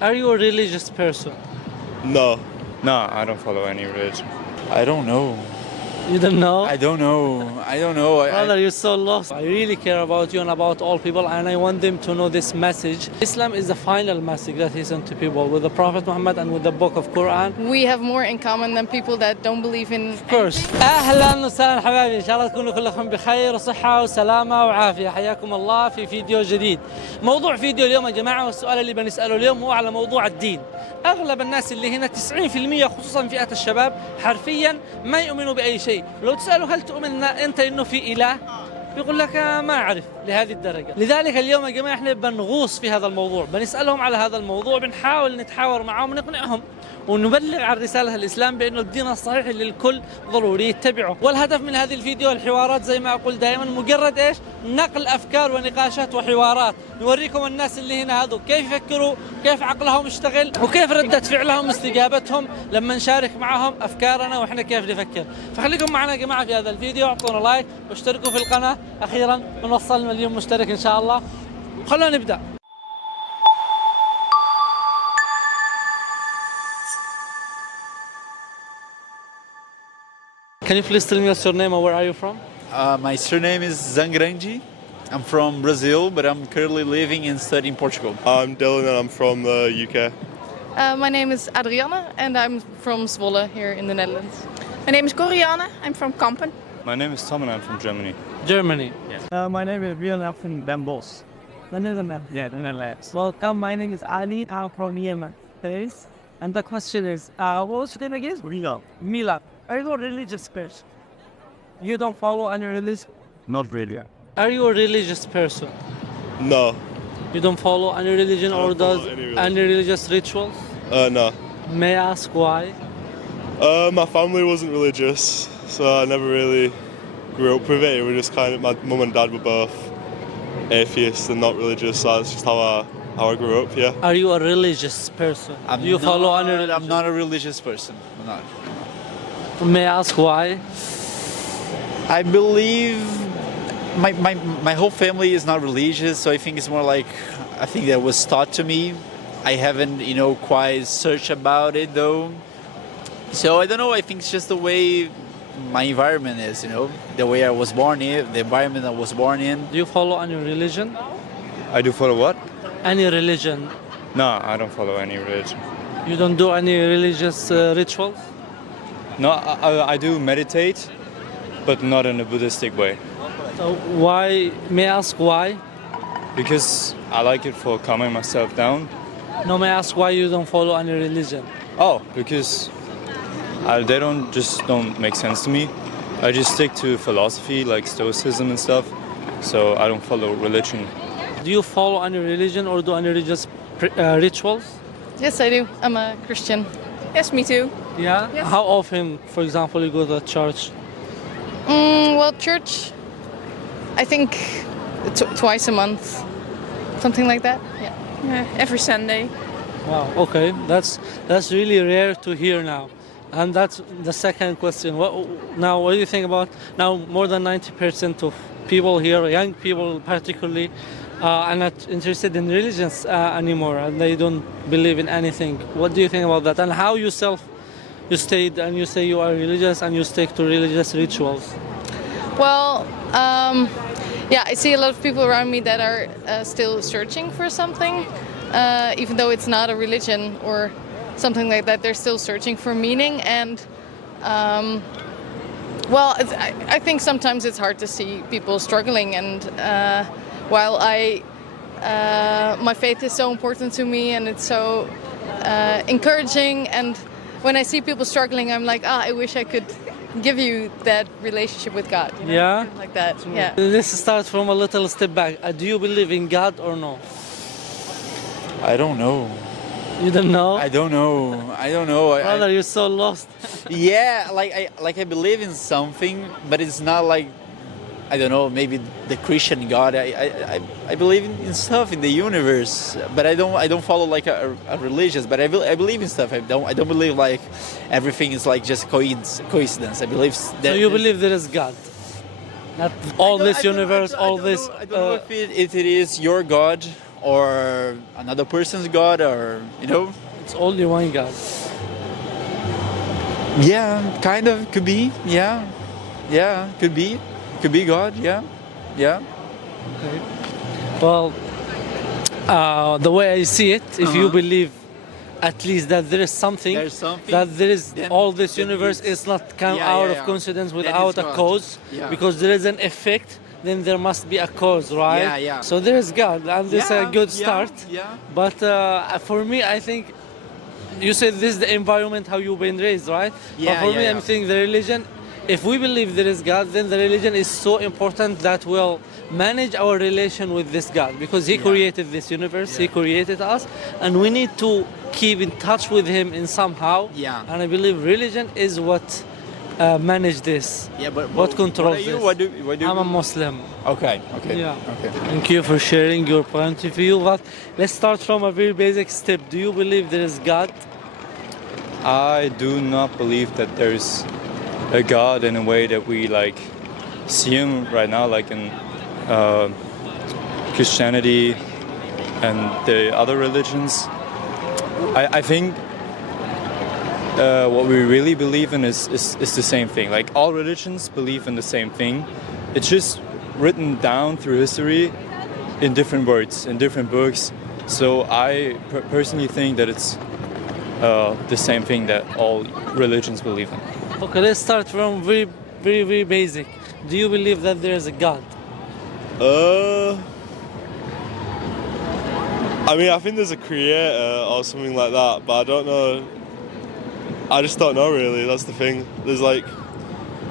Are you a religious person? No. No, I don't follow any religion. I don't know. You don't know? I don't know. I don't know. Brother, you're so lost. I really care about you and about all people, and I want them to know this message. Islam is the final message that he sent to people with the Prophet Muhammad and with the book of Quran. We have more in common than people that don't believe in. Of course. أهلا وسهلا حبايبي، إن شاء الله تكونوا كلكم بخير وصحة وسلامة وعافية. حياكم الله في فيديو جديد. موضوع فيديو اليوم يا جماعة، والسؤال اللي بنسأله اليوم هو على موضوع الدين. أغلب الناس اللي هنا 90% خصوصا فئة الشباب حرفيا ما يؤمنوا بأي شيء. لو تسأله هل تؤمن أنت إنه في إله؟ بيقول لك ما أعرف لهذه الدرجة. لذلك اليوم يا جماعة إحنا بنغوص في هذا الموضوع، بنسألهم على هذا الموضوع، بنحاول نتحاور معهم ونقنعهم ونبلغ عن رسالة الإسلام بأنه الدين الصحيح اللي الكل ضروري يتبعه. والهدف من هذه الفيديو الحوارات زي ما أقول دائما مجرد إيش؟ نقل أفكار ونقاشات وحوارات، نوريكم الناس اللي هنا هذو كيف يفكروا، كيف عقلهم يشتغل، وكيف ردة فعلهم واستجابتهم لما نشارك معهم أفكارنا وإحنا كيف نفكر. فخليكم معنا يا جماعة في هذا الفيديو، اعطونا لايك واشتركوا في القناة، أخيرا بنوصل مليون مشترك إن شاء الله. خلونا نبدأ. Can you please tell me what's your name or where are you from? My surname is Zangranji. I'm from Brazil, but I'm currently living and studying Portugal. I'm Dylan and I'm from the UK. My name is Adriana and I'm from Zwolle here in the Netherlands. My name is Corianne. I'm from Kampen. My name is Tom and I'm from Germany. Germany. My name is Björn. I'm from Den Bosch. The Netherlands. Yeah, the Netherlands. Welcome. My name is Ali. I'm from Yemen. Please. And the question is, what was your name again? Mila. Mila. Are you a religious person? You don't follow any religion? Not really. Are you a religious person? No. You don't follow any religion or don't follow does any religion. any religious rituals? No. May I ask why? My family wasn't religious, so I never really grew up with it. It was just kind of, my mum and dad were both atheists and not religious, so that's just how I grew up, yeah. Are you a religious person? Do you follow any religion? I'm not a religious person. I'm not. May I ask why? I believe my whole family is not religious, so I think it's more like I think that was taught to me. I haven't, quite searched about it though. So I don't know. I think it's just the way my environment is, the way I was born in, the environment I was born in. Do you follow any religion? I do follow what? Any religion? No, I don't follow any religion. You don't do any religious rituals? No, I do meditate, but not in a Buddhistic way. So why? May I ask why? Because I like it for calming myself down. No, may I ask why you don't follow any religion? Oh, because they don't make sense to me. I just stick to philosophy like Stoicism and stuff, so I don't follow religion. Do you follow any religion or do any religious rituals? Yes, I do. I'm a Christian. Yes, me too. Yeah? Yes. How often, for example, you go to church? Well, church, I think twice a month, something like that. Yeah. Yeah, every Sunday. Wow, okay. That's really rare to hear now. And that's the second question. What do you think about now more than 90% of people here, young people particularly, are not interested in religions anymore and they don't believe in anything. What do you think about that? And how you stayed and you say you are religious and you stick to religious rituals? Well, yeah, I see a lot of people around me that are still searching for something, even though it's not a religion or something like that. They're still searching for meaning, and well, I think sometimes it's hard to see people struggling. And while my faith is so important to me, and it's so encouraging, and when I see people struggling, I'm like, I wish I could give you that relationship with God. Yeah? Like that. Yeah. Let's start from a little step back. Do you believe in God or no? I don't know. You don't know? I don't know. I don't know. Brother, you're so lost. Yeah, I believe in something, but it's not like I don't know, maybe the Christian God. I believe in stuff in the universe, but I don't follow like a religious. But I believe in stuff. I don't believe like everything is like just coincidence. I believe that. So you believe there is God? Not all this universe, all this. I don't know if it is your God or another person's God, or you know. It's only one God. Yeah, kind of could be. Yeah, could be God. Yeah. Okay. Well, the way I see it, if you believe at least that there is something, There's something, that there is then- all this then universe it's- is not come Yeah, out yeah, of yeah. coincidence Then without it's a God. cause, Yeah. because there is an effect, then there must be a cause, right? Yeah, yeah. So there is God, and this is a good start. Yeah. But for me, I think you said this is the environment how you've been raised, right? But Yeah, for me, yeah. I'm thinking the religion. If we believe there is God, then the religion is so important that will manage our relation with this God, because He created this universe, He created us, and we need to keep in touch with Him in somehow. Yeah. And I believe religion is what manage this. Yeah, but What controls what are you? this? What do I'm a Muslim. Okay. Yeah. Okay. Thank you for sharing your point of view. But let's start from a very basic step. Do you believe there is God? I do not believe that there's a God in a way that we like see him right now, like in Christianity and the other religions. I think what we really believe in is the same thing. Like all religions believe in the same thing. It's just written down through history in different words, in different books. So I personally think that it's the same thing that all religions believe in. Okay, let's start from very basic. Do you believe that there is a God? I mean, I think there's a creator or something like that, but I don't know. I just don't know really. That's the thing. There's like,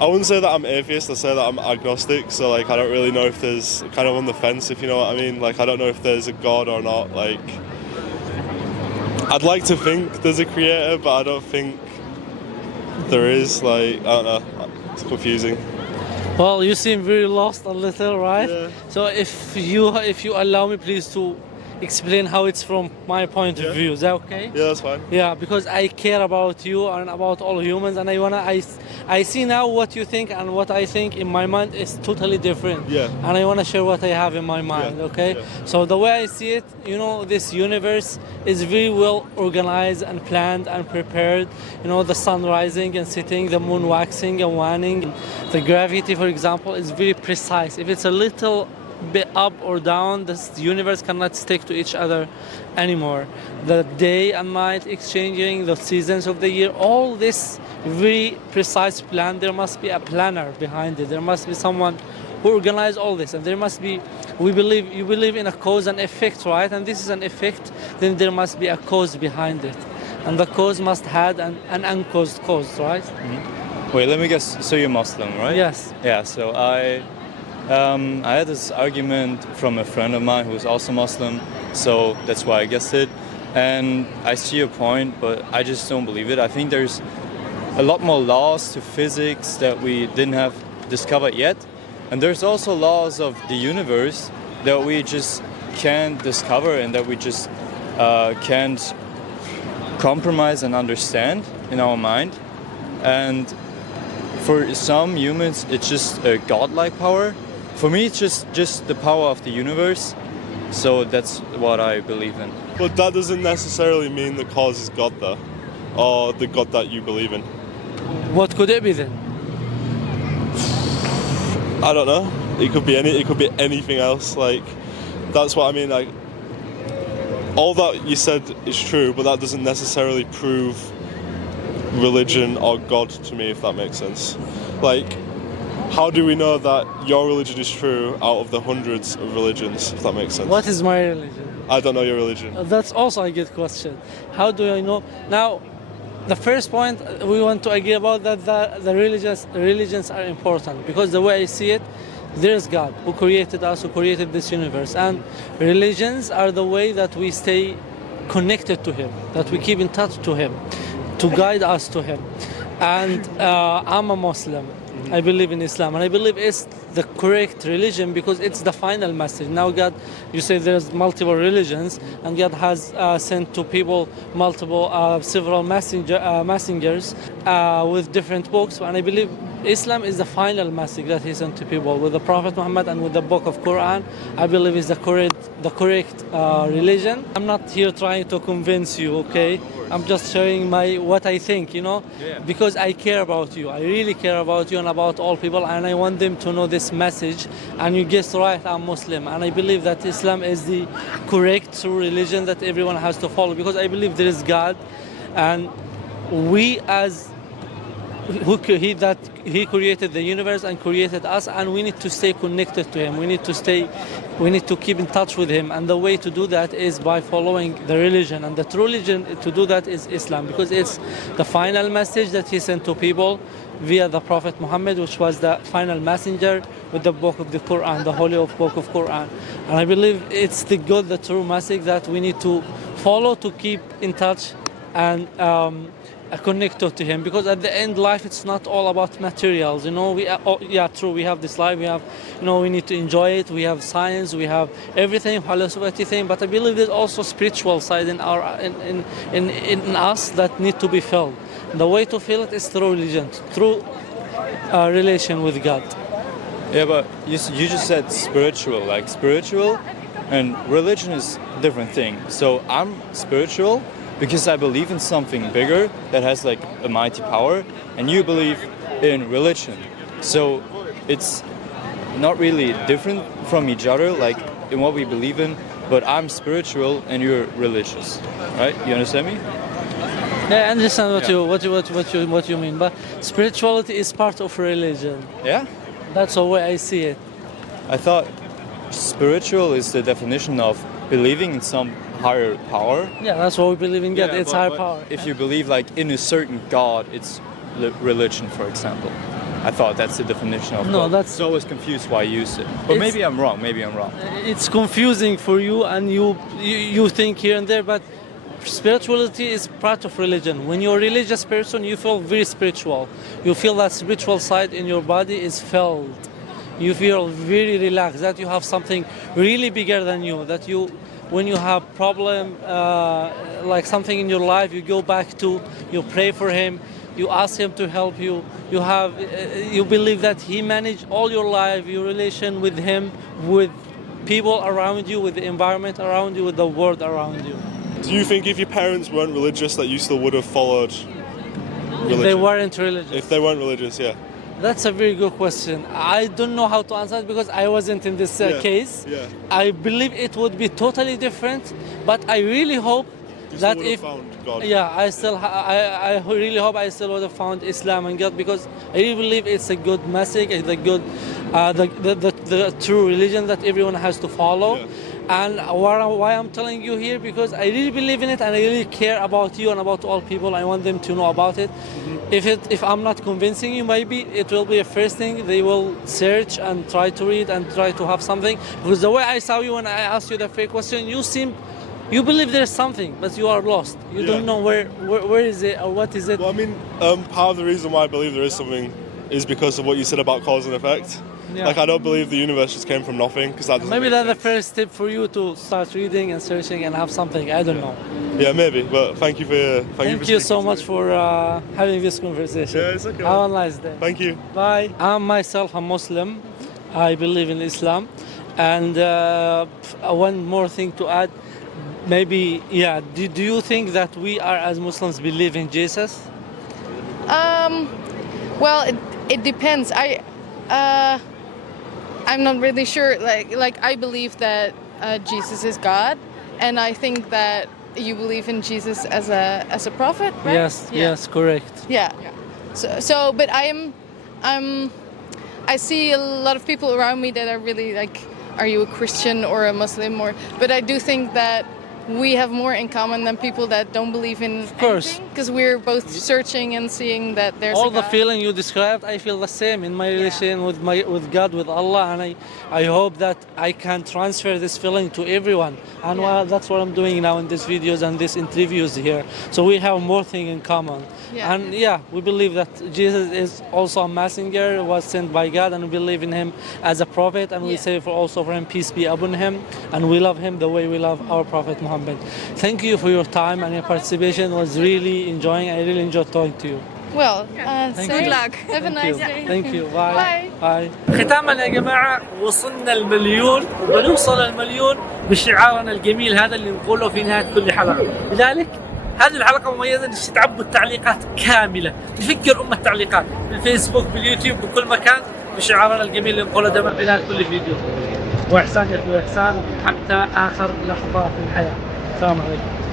I wouldn't say that I'm atheist. I say that I'm agnostic. So like, I don't really know if there's kind of on the fence, if you know what I mean. Like, I don't know if there's a God or not. Like, I'd like to think there's a creator, but I don't think there is. Like, I don't know. It's confusing. Well, you seem very lost a little, right? Yeah. So if you allow me, please, to explain how it's from my point of view. Is that okay? Yeah, that's fine. Yeah, because I care about you and about all humans, and I see now what you think, and what I think in my mind is totally different. Yeah. And I want to share what I have in my mind. Yeah, Okay. yeah. So the way I see it, this universe is very well organized and planned and prepared. The sun rising and setting, the moon waxing and waning. The gravity, for example, is very precise. If it's a little bit up or down, this universe cannot stick to each other anymore. The day and night exchanging, the seasons of the year, all this very precise plan. There must be a planner behind it. There must be someone who organizes all this, and there must be. You believe in a cause and effect, right? And this is an effect. Then there must be a cause behind it, and the cause must have an uncaused cause, right? Wait, let me guess. So you're Muslim, right? Yes. Yeah. So I had this argument from a friend of mine who's also Muslim, so that's why I guessed it. And I see your point, but I just don't believe it. I think there's a lot more laws to physics that we didn't have discovered yet. And there's also laws of the universe that we just can't discover and that we just can't compromise and understand in our mind. And for some humans, it's just a godlike power. For me, it's just the power of the universe. So that's what I believe in. But that doesn't necessarily mean the cause is God, though, or the God that you believe in. What could it be then? I don't know. It could be anything else. Like, that's what I mean. Like, all that you said is true, but that doesn't necessarily prove religion or God to me, if that makes sense. Like, how do we know that your religion is true out of the hundreds of religions, if that makes sense? What is my religion? I don't know your religion. That's also a good question. How do I know? Now, the first point we want to agree about that the religions are important, because the way I see it, there is God who created us, who created this universe, and religions are the way that we stay connected to Him, that we keep in touch to Him, to guide us to Him. And I'm a Muslim. I believe in Islam, and I believe it's the correct religion because it's the final message. Now God, you say there's multiple religions, and God has sent to people several messengers with different books, and I believe Islam is the final message that he sent to people with the Prophet Muhammad and with the book of Quran. I believe is the correct religion. I'm not here trying to convince you, okay? I'm just sharing what I think, because I care about you. I really care about you and about all people, and I want them to know this message. And you guessed right, I'm Muslim, and I believe that Islam is the correct true religion that everyone has to follow, because I believe there is God, and we as he created the universe and created us, and we need to stay connected to him. We need to keep in touch with him, and the way to do that is by following the religion, and the true religion to do that is Islam, because it's the final message that he sent to people via the Prophet Muhammad, which was the final messenger with the book of the Quran, the holy book of Quran. And I believe it's the true message that we need to follow to keep in touch and connected to him, because at the end life it's not all about materials, we have this life, we have, we need to enjoy it, we have science, we have everything, but I believe there's also spiritual side in us that need to be felt. The way to feel it is through religion, through relation with God. Yeah, but you just said spiritual, like spiritual and religion is a different thing. So I'm spiritual because I believe in something bigger that has like a mighty power, and you believe in religion. So it's not really different from each other, like in what we believe in, but I'm spiritual and you're religious, right? You understand me? Yeah, I understand what you mean, but spirituality is part of religion. Yeah? That's the way I see it. I thought spiritual is the definition of believing in some higher power. Yeah, that's what we believe in God. It's higher power. If you believe like in a certain God, it's religion, for example. I thought that's the definition of God. So I was confused why you used it. But maybe I'm wrong. It's confusing for you, and you think here and there, but spirituality is part of religion. When you're a religious person, you feel very spiritual. You feel that spiritual side in your body is felt. You feel very relaxed, that you have something really bigger than you, that when you have problem, like something in your life, you go back to, you pray for him, you ask him to help you, you believe that he managed all your life, your relation with him, with people around you, with the environment around you, with the world around you. Do you think if your parents weren't religious that you still would have followed religion? If they weren't religious? If they weren't religious, yeah. That's a very good question. I don't know how to answer it because I wasn't in this case. Yeah. I believe it would be totally different, but I really hope that if found God. Yeah, I really hope I still would have found Islam and God, because I really believe it's a good message, it's a good the true religion that everyone has to follow. Yeah. And why I'm telling you here, because I really believe in it and I really care about you and about all people. I want them to know about it. Mm-hmm. If I'm not convincing you, maybe it will be a first thing they will search and try to read and try to have something. Because the way I saw you when I asked you the first question, you believe there's something, but you are lost. You don't know where is it or what is it. Well, I mean, part of the reason why I believe there is something is because of what you said about cause and effect. Yeah. Like, I don't believe the universe just came from nothing, because that doesn't maybe make that's sense. the first step for you to start reading and searching and have something. I don't know. Yeah, maybe. But thank you for thank you so much for having this conversation. Yeah, it's okay. Have a nice day. Thank you. Bye. I'm myself a Muslim. I believe in Islam, and one more thing to add. Maybe, yeah. Do you think that we are as Muslims believe in Jesus? Well, it depends. I'm not really sure. Like I believe that Jesus is God, and I think that you believe in Jesus as a prophet, right? Yes, yeah. yes, correct. Yeah. So, but I see a lot of people around me that are really like, are you a Christian or a Muslim? But I do think that we have more in common than people that don't believe in anything, because we're both searching and seeing that there's all a God. the feeling you described. I feel the same in my relation with God, with Allah, and I hope that I can transfer this feeling to everyone, and that's what I'm doing now in these videos and these interviews here. So we have more things in common. And we believe that Jesus is also a messenger, was sent by God, and we believe in him as a prophet, and we say also for him, peace be upon him, and we love him the way we love our Prophet Muhammad. Thank you for your time and your participation. Was really enjoying. I really enjoyed talking to you. Well, Good luck. Have a nice day. ثانك يو باي Bye. باي. ختاما يا جماعه وصلنا المليون وبنوصل المليون بشعارنا الجميل هذا اللي نقوله في نهايه كل حلقه. لذلك هذه الحلقه مميزه انك تعبوا التعليقات كامله، نفكر التعليقات بالفيسبوك باليوتيوب بكل مكان بشعارنا الجميل اللي نقوله دائما في نهايه كل فيديو. واحسان يتلو احسان حتى اخر لحظه في الحياه. السلام عليكم.